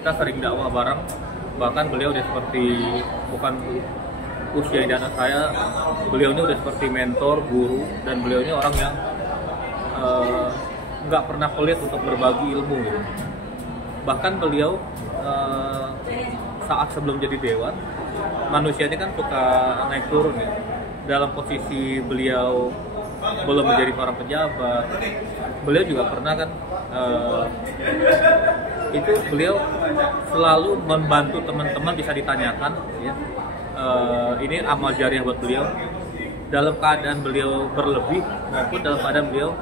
Kita sering dakwah bareng, bahkan beliau udah seperti, bukan usia di atas saya, beliau ini udah seperti mentor, guru, dan beliau ini orang yang nggak pernah pelit untuk berbagi ilmu gitu. Bahkan beliau saat sebelum jadi dewan, manusia ini kan suka naik turun ya. Dalam posisi beliau belum menjadi seorang pejabat, beliau juga pernah kan itu beliau selalu membantu teman-teman, bisa ditanyakan ya. Ini amal jariah buat beliau dalam keadaan beliau berlebih maupun dalam keadaan beliau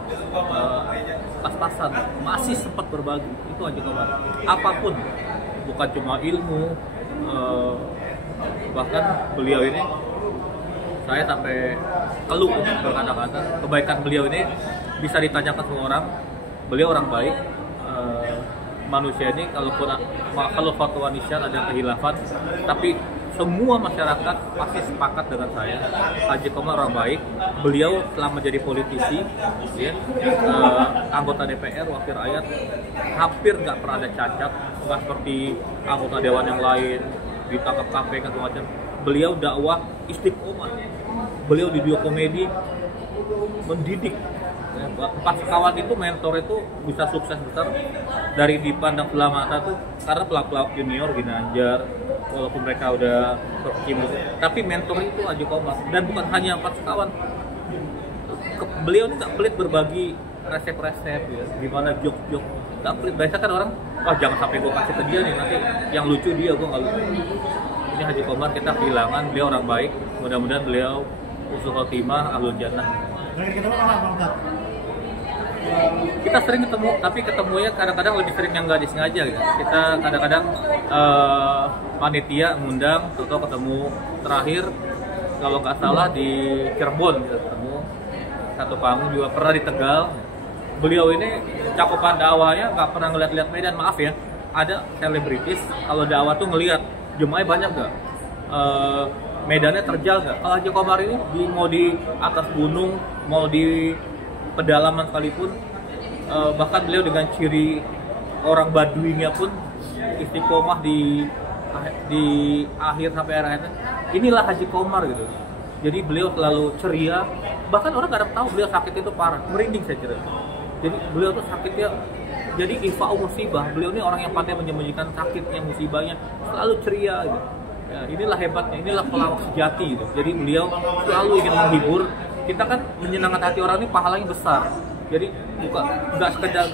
pas-pasan masih sempat berbagi. Itu aja kawan, apapun, bukan cuma ilmu, bahkan beliau ini saya sampai keluh berkata-kata, kebaikan beliau ini bisa ditanyakan semua orang. Beliau orang baik. Manusia ini kalau fatwa nisyan ada kehilafan, tapi semua masyarakat pasti sepakat dengan saya. Haji Komar orang baik. Beliau telah menjadi politisi, ya, anggota DPR, wakil rakyat, hampir nggak pernah ada cacat, nggak seperti anggota dewan yang lain ditangkap KPK segala macam. Beliau dakwah istiqomah. Beliau di dunia komedi mendidik. Pas kawan itu, mentor itu bisa sukses besar dari dipandang sebelah mata tuh karena pelak-pelak junior Ginanjar, walaupun mereka udah berkecimpung, tapi mentor itu Haji Komar. Dan bukan hanya pas kawan, beliau ini nggak pelit berbagi resep-resep ya, gimana jok-jok, nggak pelit. Biasa kan orang, jangan sampai gue kasih ke dia nih, nanti yang lucu dia, gue nggak lucu. Ini Haji Komar kita kehilangan, beliau orang baik. Mudah-mudahan beliau husnul khotimah, ahlul jannah. Kita sering ketemu, tapi ketemunya kadang-kadang lebih sering yang nggak disengaja gitu. Kita kadang-kadang panitia ngundang, atau ketemu terakhir kalau nggak salah di Cirebon gitu, ketemu satu panggung, juga pernah di Tegal. Beliau ini cakupan dakwahnya nggak pernah ngeliat-liat Medan, maaf ya. Ada selebritis kalau dakwah tuh ngeliat jemaahnya banyak nggak, medannya terjal nggak. Kalau Haji Komar ini mau di atas gunung, mau di pedalaman sekalipun, bahkan beliau dengan ciri orang Baduinya pun istiqomah di akhir sampai akhirnya. Inilah Haji Komar gitu. Jadi beliau selalu ceria, bahkan orang kadang tahu beliau sakit itu parah, merinding saya kira. Jadi beliau tuh sakitnya jadi ifa'u musibah. Beliau ini orang yang pandai menyembunyikan sakitnya, musibahnya, selalu ceria gitu. Ya, inilah hebatnya, inilah pelawak sejati gitu. Jadi beliau selalu ingin menghibur. Kita kan menyenangkan hati orang ini pahalanya besar. Jadi bukan nggak sekedar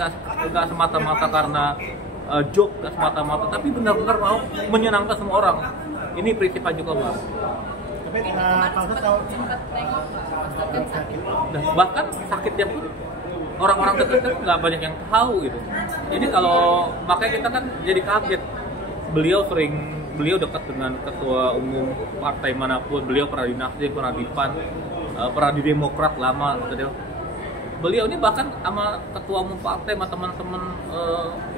nggak semata-mata karena joke, nggak semata-mata, tapi benar-benar mau menyenangkan semua orang. Ini prinsip Haji Komar. Tapi kalau tahu Bahkan sakitnya pun orang-orang dekat kan nggak banyak yang tahu gitu. Jadi kalau makanya kita kan jadi kaget. Beliau dekat dengan ketua umum partai manapun. Beliau pernah di Nasdem, pernah di PAN, pernah di Demokrat lama gitu. Beliau ini bahkan sama ketua umum partai, sama teman-teman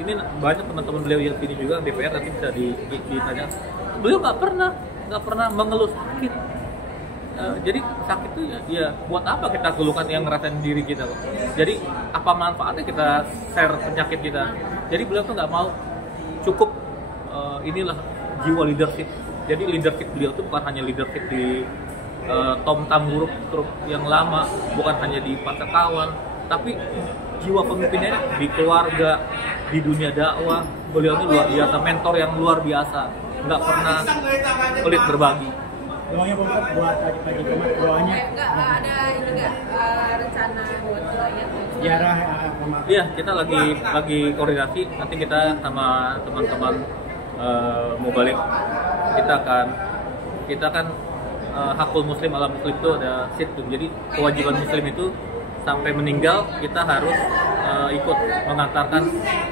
ini banyak teman-teman beliau yang sini juga DPR, nanti bisa ditanya. Beliau nggak pernah mengeluh sakit. Jadi sakit itu ya buat apa kita keluhkan, yang ngerasain diri kita kok. Jadi apa manfaatnya kita share penyakit kita. Jadi beliau tuh nggak mau, cukup inilah jiwa leadership. Jadi leadership beliau tuh bukan hanya leadership di Tom Tamburuk truk yang lama, bukan hanya di Pasakawan, tapi jiwa pemimpinnya di keluarga, di dunia dakwah. Beliau ini luar biasa, mentor yang luar biasa, nggak pernah pelit berbagi. doanya buat Haji Komar, doanya nggak ada ini nggak rencana buat doanya ziarah Iya, kita lagi koordinasi. Nanti kita sama teman-teman mau balik, kita kan hakul muslim ala muslim itu ada situ. Jadi kewajiban muslim itu sampai meninggal kita harus ikut mengantarkan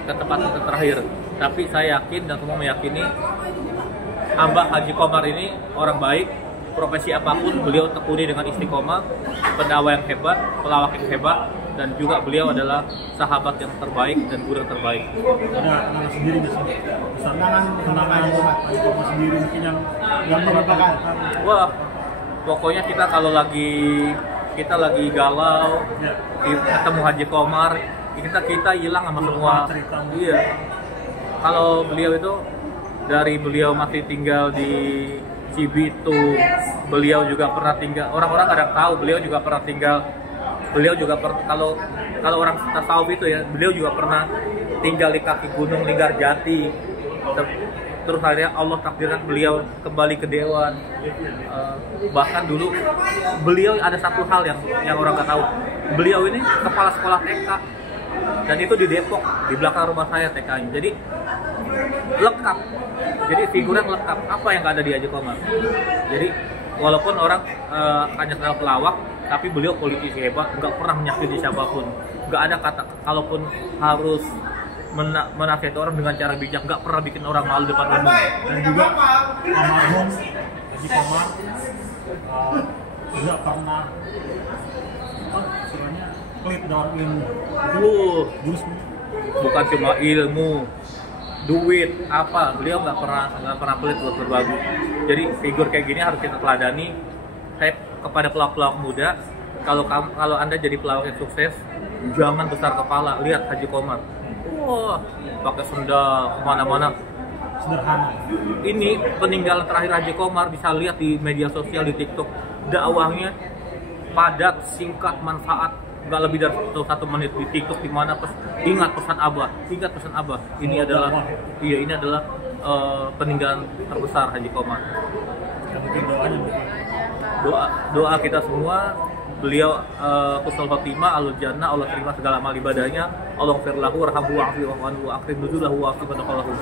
ke tempat terakhir. Tapi saya yakin dan semua meyakini Mbah Haji Komar ini orang baik. Profesi apapun beliau tekuni dengan istiqomah, pendakwah yang hebat, pelawak yang hebat, dan juga beliau adalah sahabat yang terbaik dan guru yang terbaik. ada nama sendiri di sini. Kenangan Haji Komar sendiri mungkin yang merupakan. Wah, pokoknya kita kalau lagi galau, ketemu Haji Komar, kita hilang sama semua. Iya. kalau beliau itu dari beliau masih tinggal di Cibitung, beliau juga pernah tinggal, orang-orang kadang tahu beliau juga pernah tinggal, kalau orang tasawuf itu ya, beliau juga pernah tinggal di kaki gunung Linggarjati. Terus akhirnya Allah takdirkan beliau kembali ke Dewan. Bahkan dulu beliau ada satu hal yang orang nggak tahu, beliau ini kepala sekolah TK dan itu di Depok, di belakang rumah saya TK-nya. Jadi lengkap, jadi figur yang lengkap, apa yang nggak ada di Haji Komar. Jadi walaupun orang hanya kenal pelawak, tapi beliau politisi hebat, nggak pernah menyakiti siapapun, nggak ada kata kalaupun harus menasihati orang dengan cara bijak, nggak pernah bikin orang malu depan umum. Dan juga almarhum Haji Komar juga pernah istilahnya pelit dalam ilmu. Bukan cuma ilmu, duit apa, beliau nggak pernah pelit buat berbagi. Jadi figur kayak gini harus kita teladani. Saya kepada pelawak-pelawak muda, kalau Anda jadi pelawak yang sukses, jangan besar kepala. Lihat Haji Komar, wah, pakai sendal kemana-mana, Sederhana. Ini peninggalan terakhir Haji Komar, bisa lihat di media sosial, di TikTok. Dakwahnya padat, singkat, manfaat, nggak lebih dari 1 menit di TikTok, di mana ingat pesan Abah. Ini adalah peninggalan terbesar Haji Komar. Doa kita semua, beliau husnul khotimah, alul jannah, Allah terima segala amal ibadahnya, Allah firlahu warhamhu wa'afi wa'anhu akrim nuzulahu wa'afi badaqalahu.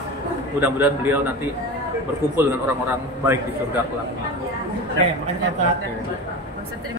Mudah-mudahan beliau nanti berkumpul dengan orang-orang baik di surga kelak. Oke, makasih Pak Ustadz.